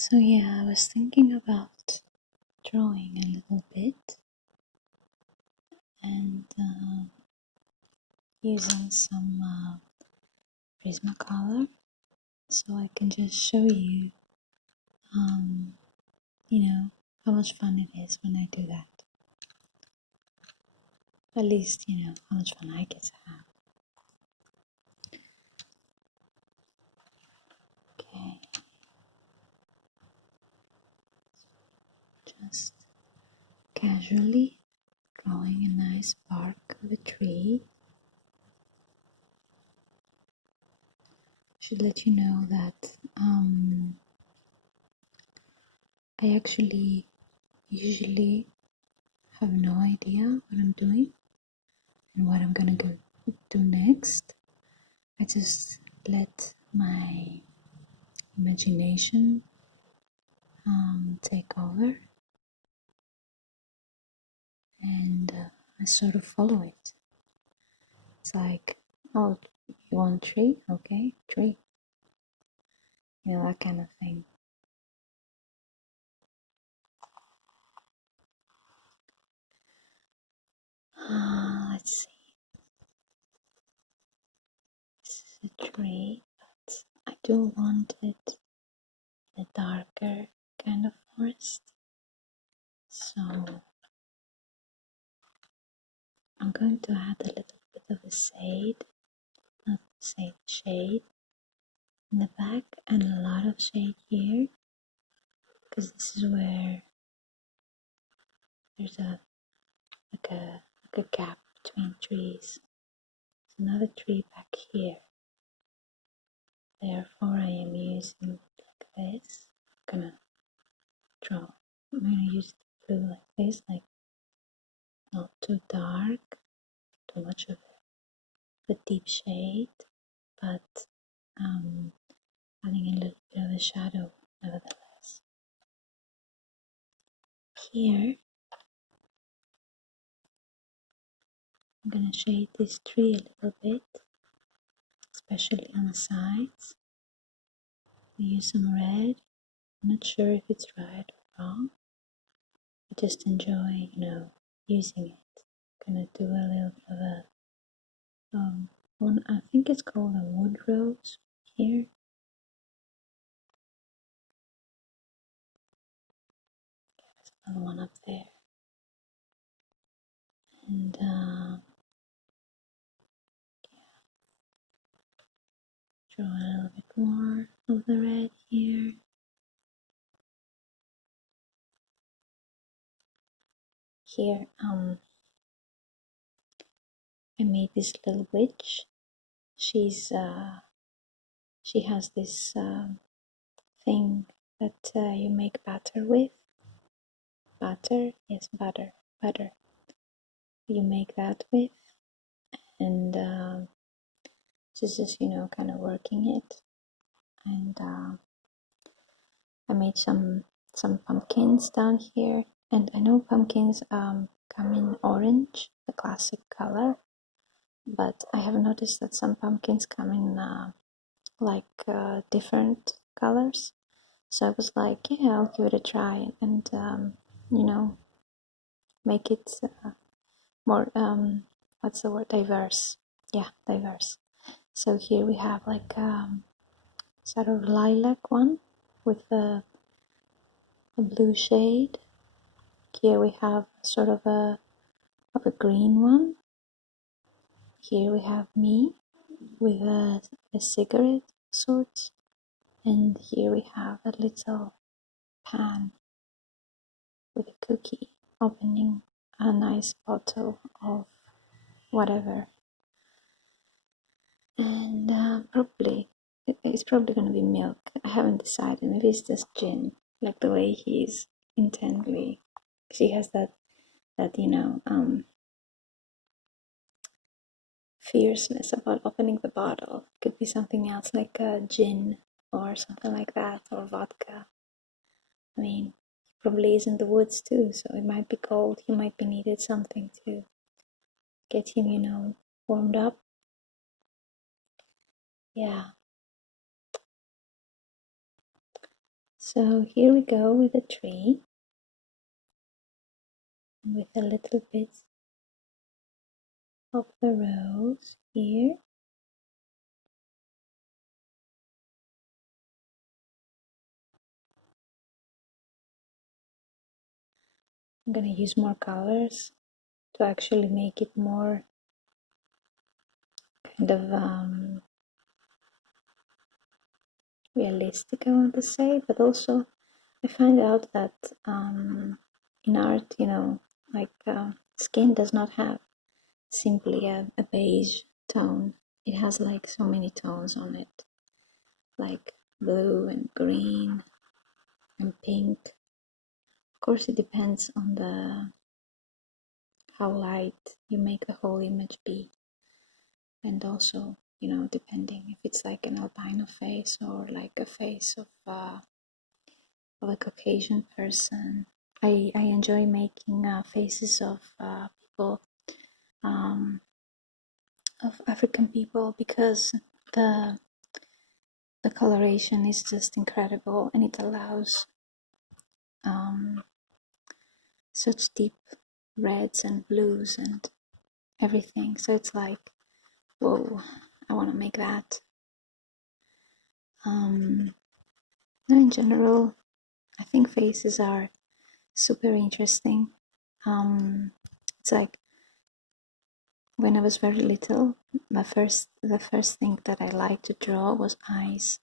So yeah, I was thinking about drawing a little bit and using some Prismacolor, so I can just show you, um, how much fun it is when I do that. At least, how much fun I get to have. Okay, just casually drawing a nice bark of a tree. Should let you know that I actually usually have no idea what I'm doing and what I'm gonna do next. I just let my imagination take over, and I sort of follow it. It's like, oh, you want tree? Okay, tree. That kind of thing. Let's see. This is a tree, but I do want it in a darker kind of forest. So I'm going to add a little bit of a shade in the back and a lot of shade here, because this is where there's a gap between trees. There's another tree back here. Therefore, I am using like this. I'm gonna use the blue like this, like not too dark, too much of a deep shade, but adding a little bit of a shadow nevertheless. Here, I'm gonna shade this tree a little bit, especially on the sides. I use some red. I'm not sure if it's right or wrong. I just enjoy, using it. I'm gonna do a little bit of a one. I think it's called a wood rose here. There's another one up there, and draw a little bit more of the red here. Here, I made this little witch. She has this thing that you make batter with. Butter, yes, butter. You make that with, and she's just kind of working it. And I made some pumpkins down here, and I know pumpkins come in orange, the classic color, but I have noticed that some pumpkins come in different colors. So I was like, yeah, I'll give it a try, and make it more what's the word, diverse. Yeah, diverse. So here we have like sort of lilac one with a blue shade. Here we have sort of a green one. Here we have me with a cigarette sort, and here we have a little pan with a cookie opening a nice bottle of whatever. And it's probably going to be milk. I haven't decided. Maybe it's just gin, like the way he's intently. She has that fierceness about opening the bottle. Could be something else, like a gin or something like that, or vodka. I mean, he probably is in the woods too, so it might be cold. He might be needed something to get him, warmed up. Yeah. So here we go with the tree, with a little bit of the rose here. I'm gonna use more colors to actually make it more kind of realistic, I want to say, but also I find out that in art, you know, like skin does not have simply a beige tone. It has like so many tones on it, like blue and green and pink. Of course, it depends on the how light you make the whole image be, and also, you know, depending if it's like an albino face or like a face of a Caucasian person. I enjoy making faces of people, of African people, because the the coloration is just incredible, and it allows um, such deep reds and blues and everything. So it's like, whoa, I want to make that. No, in general, I think faces are super interesting. It's like when I was very little, the first thing that I liked to draw was eyes.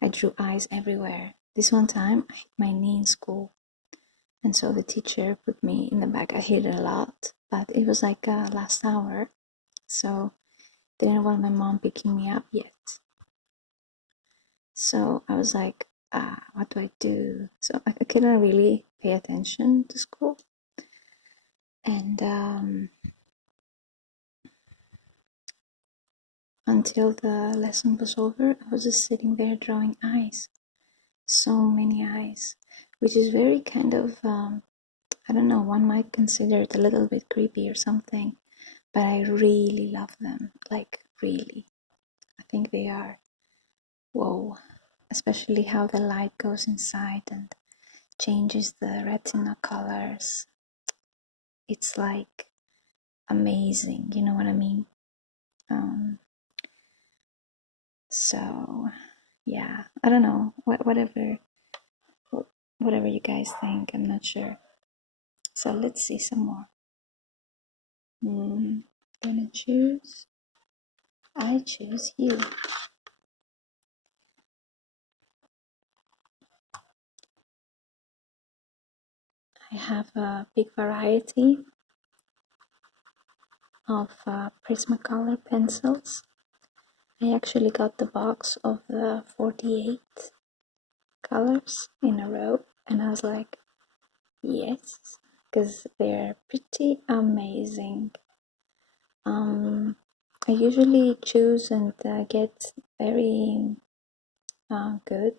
I drew eyes everywhere. This one time, I hit my knee in school, and so the teacher put me in the back. I hit it a lot, but it was like last hour, so didn't want my mom picking me up yet. So I was like, what do I do? So I couldn't really pay attention to school, and until the lesson was over, I was just sitting there drawing eyes, so many eyes, which is very kind of, I don't know, one might consider it a little bit creepy or something, but I really love them, like really. I think they are, whoa, especially how the light goes inside and changes the retina colors. It's like amazing, you know what I mean? So yeah, I don't know, whatever you guys think, I'm not sure. So let's see some more. Gonna choose. I choose you. I have a big variety of Prismacolor pencils. I actually got the box of the 48 colors in a row, and I was like, yes, because they're pretty amazing. I usually choose and get very good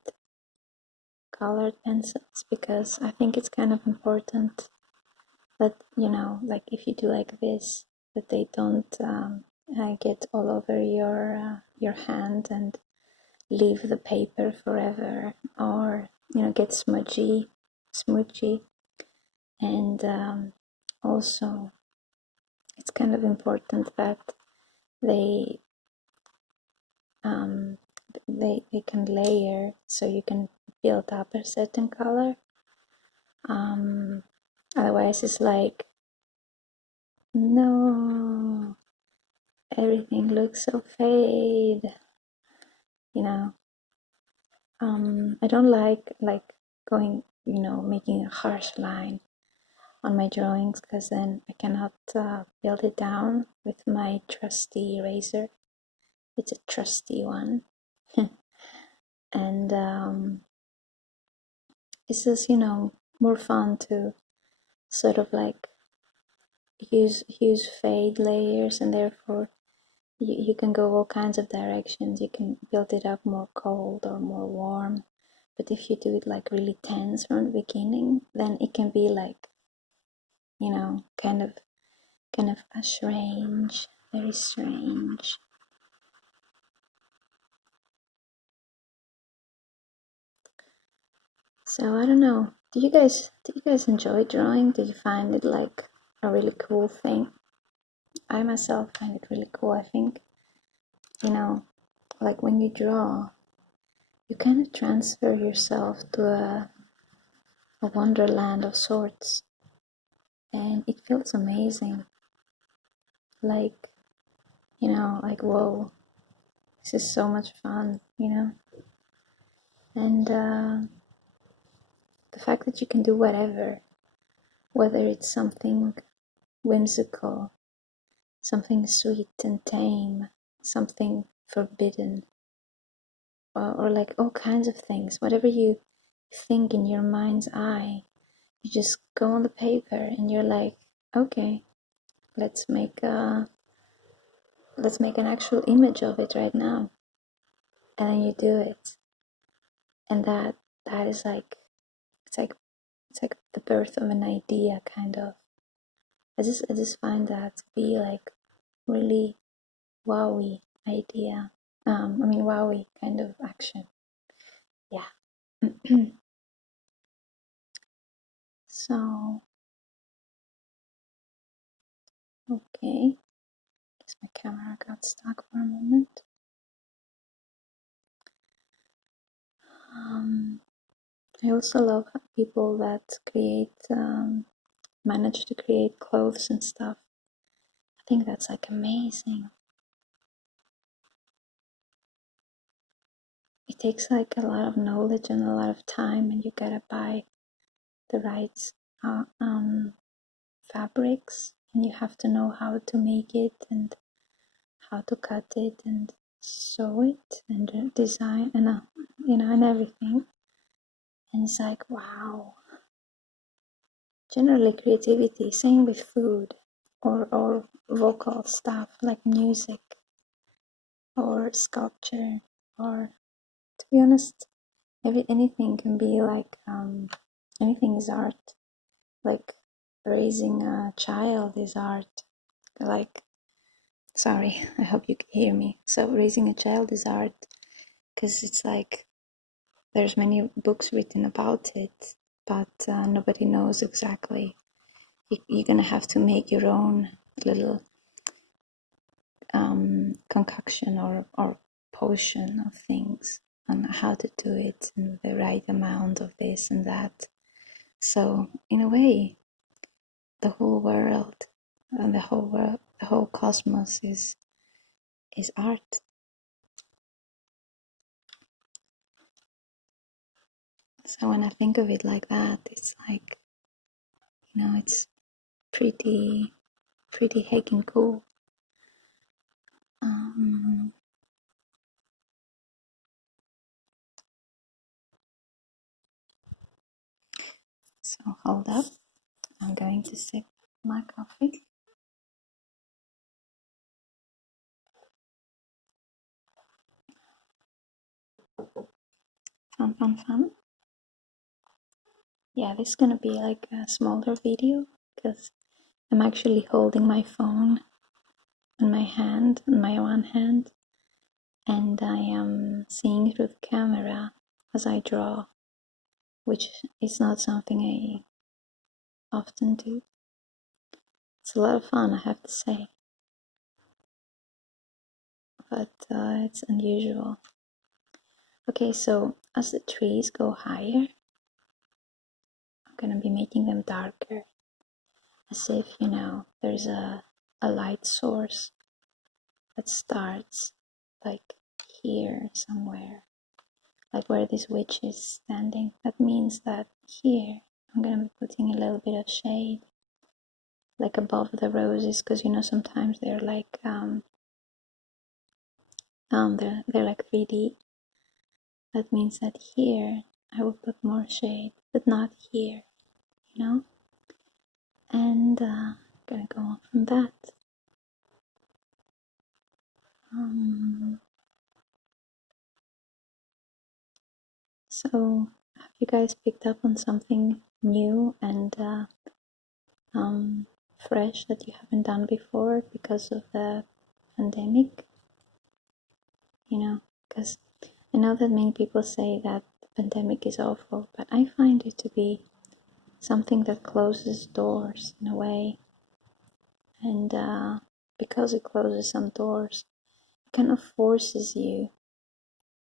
colored pencils, because I think it's kind of important that, you know, like if you do like this, that they don't get all over your hand and leave the paper forever, or, you know, get smoochy. And also it's kind of important that they they can layer, so you can build up a certain color. Otherwise it's like, no, everything looks so fade, you know. I don't like going, you know, making a harsh line on my drawings, because then I cannot build it down with my trusty eraser. It's a trusty one. And it's just, you know, more fun to sort of like use fade layers, and therefore you can go all kinds of directions. You can build it up more cold or more warm, but if you do it like really tense from the beginning, then it can be like, you know, kind of a strange, very strange. So I don't know. Do you guys enjoy drawing? Do you find it like a really cool thing? I myself find it really cool. I think, like when you draw, you kind of transfer yourself to a wonderland of sorts, and it feels amazing. Like, like whoa, this is so much fun, and the fact that you can do whatever, whether it's something whimsical, something sweet and tame, something forbidden, or like all kinds of things, whatever you think in your mind's eye, you just go on the paper and you're like, okay, let's make an actual image of it right now, and then you do it, and that is like, it's like the birth of an idea, kind of. I just find that to be like really wowy idea. Wowy kind of action. Yeah. So, okay. Guess my camera got stuck for a moment. I also love people that manage to create clothes and stuff. I think that's like amazing. It takes like a lot of knowledge and a lot of time, and you gotta buy the right fabrics, and you have to know how to make it and how to cut it and sew it and design and everything. And it's like, wow. Generally creativity, same with food or vocal stuff like music or sculpture, or, to be honest, anything can be like, anything is art. Like raising a child is art. Like, sorry, I hope you can hear me. So raising a child is art, because it's like there's many books written about it, but nobody knows exactly. You're gonna have to make your own little concoction or potion of things on how to do it and the right amount of this and that. So in a way, the whole world and the whole cosmos is art. So when I think of it like that, it's like, it's pretty heckin' cool. So hold up, I'm going to sip my coffee. Fun. Yeah, this is gonna be like a smaller video because I'm actually holding my phone in my hand, in my one hand, and I am seeing through the camera as I draw, which is not something I often do. It's a lot of fun, I have to say, but it's unusual. Okay, so as the trees go higher, I'm gonna be making them darker, as if, there's a light source that starts like here somewhere, like where this witch is standing. That means that here I'm gonna be putting a little bit of shade, like above the roses, because sometimes they're like they're like 3D. That means that here I will put more shade, but not here, and gonna go on from that. So have you guys picked up on something new and fresh that you haven't done before because of the pandemic? Because I know that many people say that the pandemic is awful, but I find it to be something that closes doors in a way. And because it closes some doors, it kind of forces you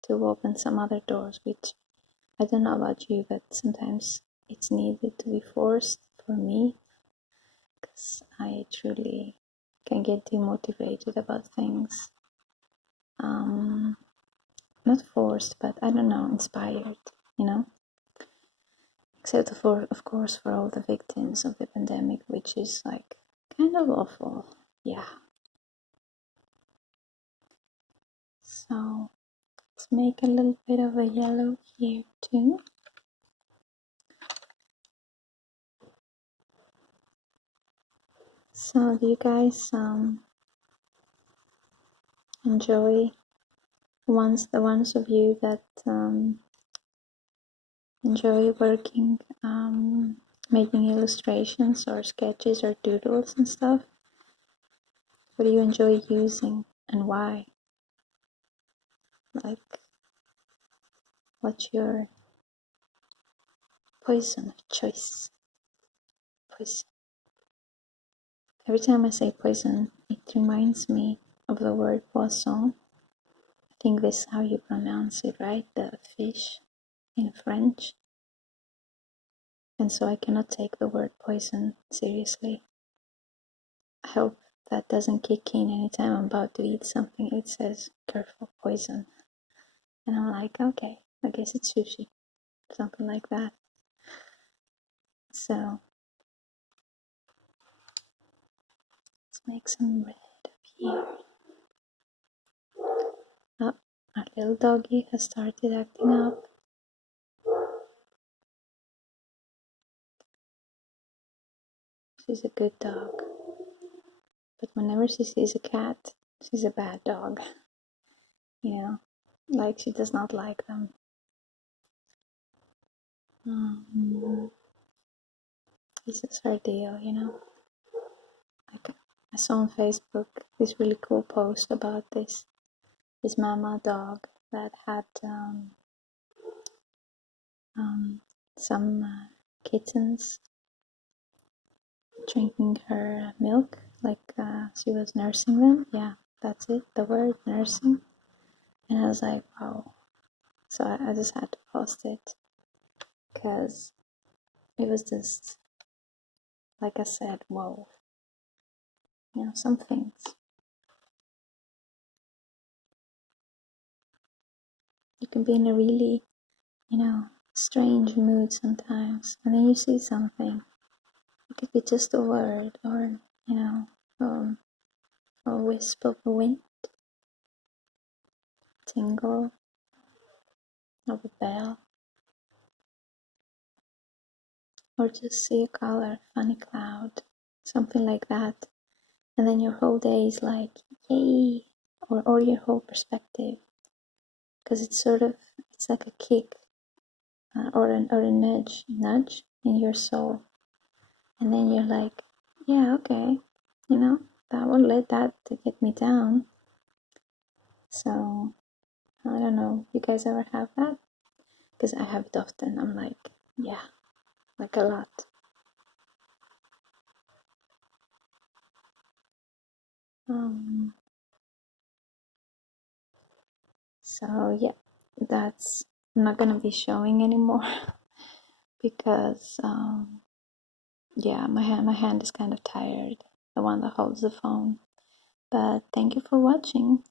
to open some other doors, which I don't know about you, but sometimes it's needed to be forced for me, because I truly can get demotivated about things. Not forced, but I don't know, inspired, you know? Except for, of course, for all the victims of the pandemic, which is like kind of awful. Yeah. So let's make a little bit of a yellow here too. So do you guys enjoy the ones of you that enjoy working, making illustrations or sketches or doodles and stuff? What do you enjoy using and why? Like, what's your poison of choice? Poison. Every time I say poison, it reminds me of the word poisson. I think this is how you pronounce it, right? The fish in French. And so I cannot take the word poison seriously. I hope that doesn't kick in anytime I'm about to eat something. It says, careful, poison. And I'm like, okay, I guess it's sushi. Something like that. So, let's make some red up here. Oh, our little doggy has started acting up. She's a good dog. But whenever she sees a cat, she's a bad dog. You know, like she does not like them. This is her deal, you know. Like, I saw on Facebook this really cool post about this mama dog that had some kittens drinking her milk, like she was nursing them. Yeah, that's it, the word nursing. And I was like, wow. So I just had to post it because it was just, like I said, whoa. You know, some things. You can be in a really, you know, strange mood sometimes, and then you see something. It could be just a word, or, you know, a wisp of wind, tingle of a bell, or just see a color, funny cloud, something like that. And then your whole day is like, yay, or your whole perspective. Because it's sort of, it's like a kick, or a nudge in your soul. And then you're like, yeah, okay, you know, that won't let that to get me down. So, I don't know, you guys ever have that? Because I have it often. I'm like, yeah, like a lot. So yeah, that's, I'm not gonna be showing anymore because yeah, my hand is kind of tired, the one that holds the phone. But thank you for watching.